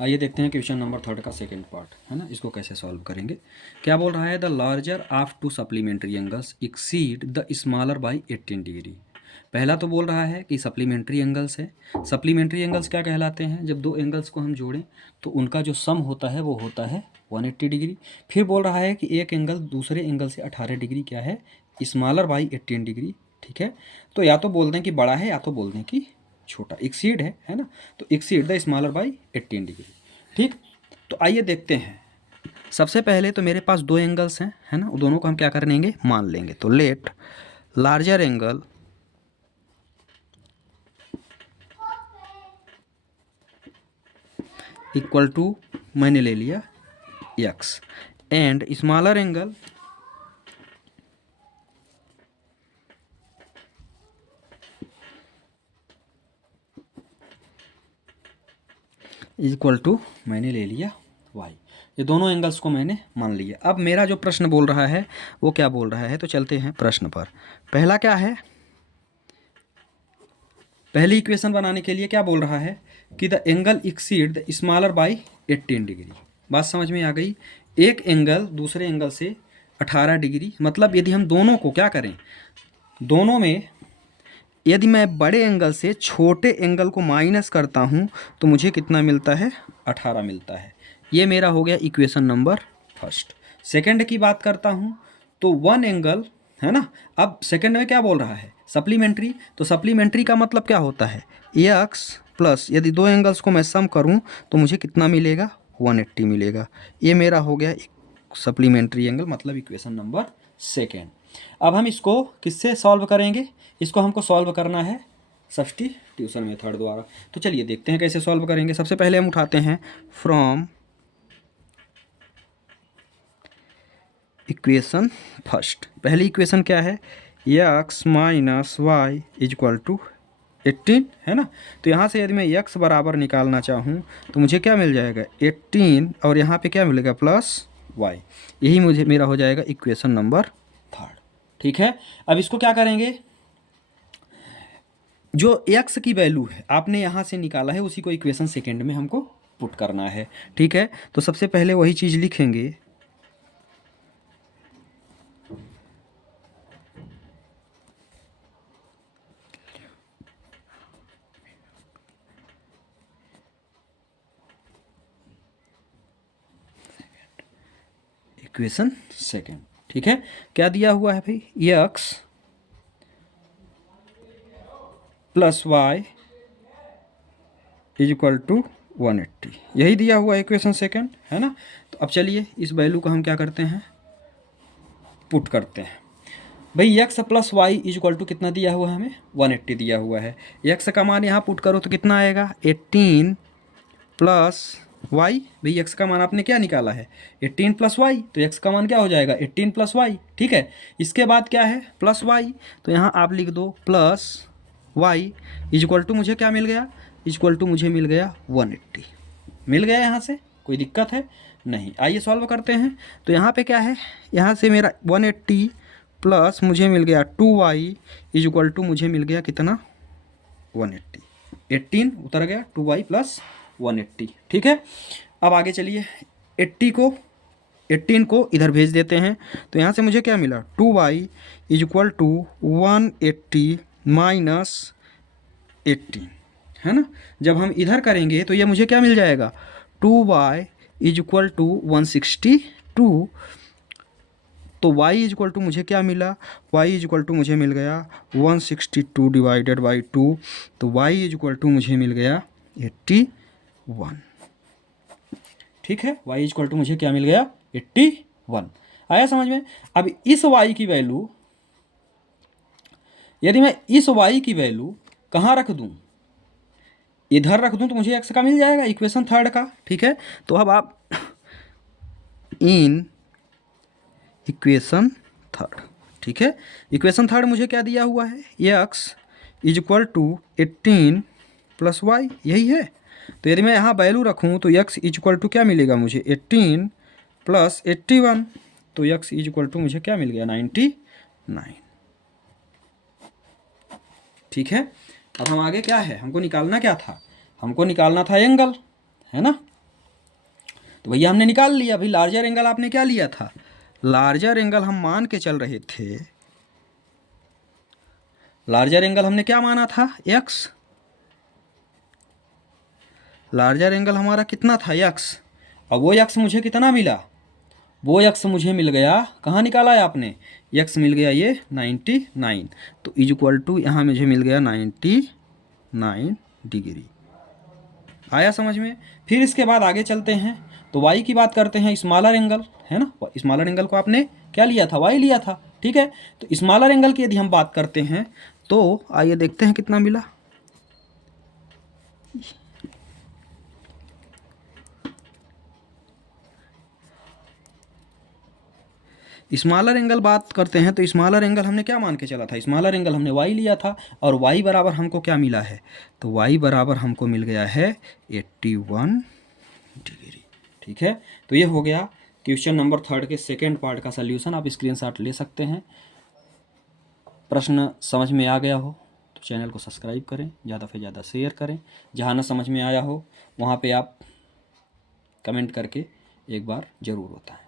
आइए देखते हैं क्वेश्चन नंबर 3 का सेकंड पार्ट है ना, इसको कैसे सॉल्व करेंगे। क्या बोल रहा है, the larger of to supplementary angles exceed the smaller by 18 degree. पहला तो बोल रहा है कि सप्लीमेंट्री एंगल्स है। सप्लीमेंट्री एंगल्स क्या कहलाते हैं, जब दो एंगल्स को हम जोड़ें तो उनका जो सम होता है वो होता है 180 डिग्री। फिर बोल रहा है कि एक एंगल दूसरे एंगल से 18 डिग्री क्या है, स्मॉलर बाई 18 डिग्री। ठीक है, तो या तो बोल दें कि बड़ा है या तो बोल दें कि छोटा, एक्सीड है ना, तो exceed the smaller by 18 degree. ठीक, तो आइए देखते हैं। सबसे पहले तो मेरे पास दो एंगल्स हैं है ना, दोनों को हम क्या कर लेंगे, मान लेंगे। तो let larger angle equal to, मैंने ले लिया x, and smaller angle equal to, मैंने ले लिया y। ये दोनों एंगल्स को मैंने मान लिया। अब मेरा जो प्रश्न बोल रहा है वो क्या बोल रहा है, तो चलते हैं प्रश्न पर। पहला क्या है, पहली इक्वेशन बनाने के लिए क्या बोल रहा है कि the angle exceed the smaller by 18 degree. बात समझ में आ गई। एक एंगल दूसरे एंगल से 18 डिग्री, मतलब यदि हम दोनों को क्या करें, दोनों में यदि मैं बड़े एंगल से छोटे एंगल को माइनस करता हूँ तो मुझे कितना मिलता है, 18 मिलता है। ये मेरा हो गया इक्वेशन नंबर फर्स्ट। सेकंड की बात करता हूँ तो वन एंगल है ना। अब सेकंड में क्या बोल रहा है, सप्लीमेंट्री। तो सप्लीमेंट्री का मतलब क्या होता है, एक्स प्लस, यदि दो एंगल्स को मैं सम करूँ तो मुझे कितना मिलेगा, 180 मिलेगा। ये मेरा हो गया सप्लीमेंट्री एंगल, मतलब इक्वेशन नंबर सेकेंड। अब हम इसको किससे सॉल्व करेंगे, इसको हमको सॉल्व करना है सब्स्टिट्यूशन मेथड द्वारा। तो चलिए देखते हैं कैसे सॉल्व करेंगे। सबसे पहले हम उठाते हैं फ्रॉम इक्वेशन फर्स्ट। पहली इक्वेशन क्या है, x minus y is equal to 18 है ना। तो यहाँ से यदि मैं x बराबर निकालना चाहूँ तो मुझे क्या मिल जाएगा, 18, और यहाँ पे क्या मिलेगा, प्लस y। यही मुझे मेरा हो जाएगा इक्वेशन नंबर थर्ड। ठीक है, अब इसको क्या करेंगे, जो x की वैल्यू है आपने यहाँ से निकाला है उसी को इक्वेशन सेकेंड में हमको पुट करना है। ठीक है, तो सबसे पहले वही चीज़ लिखेंगे, इक्वेशन सेकेंड। ठीक है, क्या दिया हुआ है भाई, x plus y is equal to 180, यही दिया हुआ इक्वेशन सेकेंड है ना। तो अब चलिए इस वैल्यू को हम क्या करते हैं, पुट करते हैं। भाई x plus y is equal to कितना दिया हुआ है हमें, 180 दिया हुआ है। x का मान यहाँ पुट करो तो कितना आएगा, 18 प्लस वाई। भाई x का मान आपने क्या निकाला है, 18 प्लस वाई, तो x का मान क्या हो जाएगा, 18 प्लस वाई। ठीक है, इसके बाद क्या है, प्लस वाई, तो यहाँ आप लिख दो plus y is equal to, मुझे क्या मिल गया, इज इक्वल टू मुझे मिल गया 180। मिल गया यहाँ से, कोई दिक्कत है नहीं। आइए सॉल्व करते हैं। तो यहाँ पे क्या है, यहाँ से मेरा 180 प्लस मुझे मिल गया 2y इज इक्वल टू, मुझे मिल गया कितना, 180। 18 उतर गया, 2y प्लस 180। ठीक है, अब आगे चलिए, 80 को 18 को इधर भेज देते हैं। तो यहाँ से मुझे क्या मिला, 2y is equal to 180 minus 18 है ना। जब हम इधर करेंगे तो ये मुझे क्या मिल जाएगा, 2y इज इक्वल टू 162। तो y इज इक्वल टू मुझे क्या मिला, y इज इक्वल टू मुझे मिल गया 162 डिवाइडेड बाई 2। तो y इज इक्वल टू मुझे मिल गया 81। ठीक है, y इज इक्वल टू मुझे क्या मिल गया, 81। आया समझ में। अब इस y की वैल्यू, यदि मैं इस y की वैल्यू कहाँ रख दूँ, इधर रख दूँ तो मुझे x का मिल जाएगा, इक्वेशन थर्ड का। ठीक है, तो अब आप इन इक्वेशन थर्ड, ठीक है, इक्वेशन थर्ड मुझे क्या दिया हुआ है, x is equal to 18 plus y, यही है। तो यदि मैं यहाँ वैल्यू रखूँ तो x इज इक्वल टू क्या मिलेगा मुझे, 18 प्लस 81। तो x इज इक्वल टू मुझे क्या मिल गया, 99। ठीक है, अब हम आगे क्या है, हमको निकालना क्या था, हमको निकालना था एंगल है ना। तो भैया हमने निकाल लिया। भाई लार्जर एंगल आपने क्या लिया था, लार्जर एंगल हम मान के चल रहे थे, लार्जर एंगल हमने क्या माना था, एक्स। लार्जर एंगल हमारा कितना था, एक्स। और वो एक्स मुझे कितना मिला, वो एक्स मुझे मिल गया, कहाँ निकाला है आपने, एक्स मिल गया ये 99। तो इज इक्वल टू यहाँ मुझे मिल गया 99 डिग्री। आया समझ में। फिर इसके बाद आगे चलते हैं तो वाई की बात करते हैं, स्मॉलर एंगल है ना, स्मॉलर एंगल को आपने क्या लिया था, वाई लिया था, ठीक है। तो स्मॉलर एंगल की यदि हम बात करते हैं तो आइए देखते हैं कितना मिला। स्मॉलर एंगल बात करते हैं तो स्मॉलर एंगल हमने क्या मान के चला था, स्मॉलर एंगल हमने वाई लिया था, और वाई बराबर हमको क्या मिला है, तो वाई बराबर हमको मिल गया है 81 डिग्री, ठीक है। तो ये हो गया क्वेश्चन नंबर 3 के सेकेंड पार्ट का सल्यूशन। आप स्क्रीनशॉट ले सकते हैं। प्रश्न समझ में आ गया हो तो चैनल को सब्सक्राइब करें, ज़्यादा से ज़्यादा शेयर करें। जहाँ ना समझ में आया हो वहाँ पे आप कमेंट करके एक बार ज़रूर होता है।